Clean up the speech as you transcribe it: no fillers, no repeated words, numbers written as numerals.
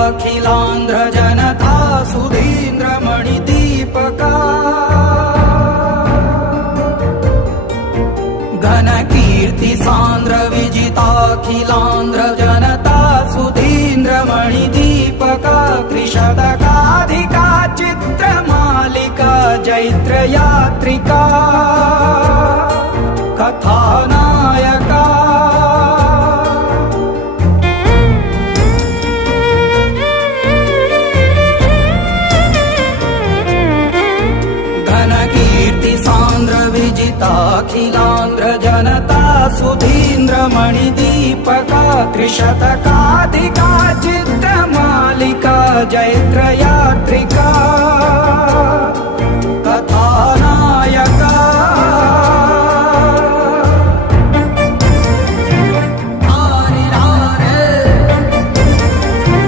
विजिताखिलांध्र जनता सुधींद्रमणि दीपका घन कीर्ति सांद्र विजिताखिलांध्र जनता सुधींद्रमणि दीपका त्रिशतकाधिका चित्रमालिका जैत्र यात्रिका कथानायका विजिताखिलांध्र जनता सुधींद्रमणि दीपका त्रिशतकाधिका चित्रमालिका जैत्र यात्रिका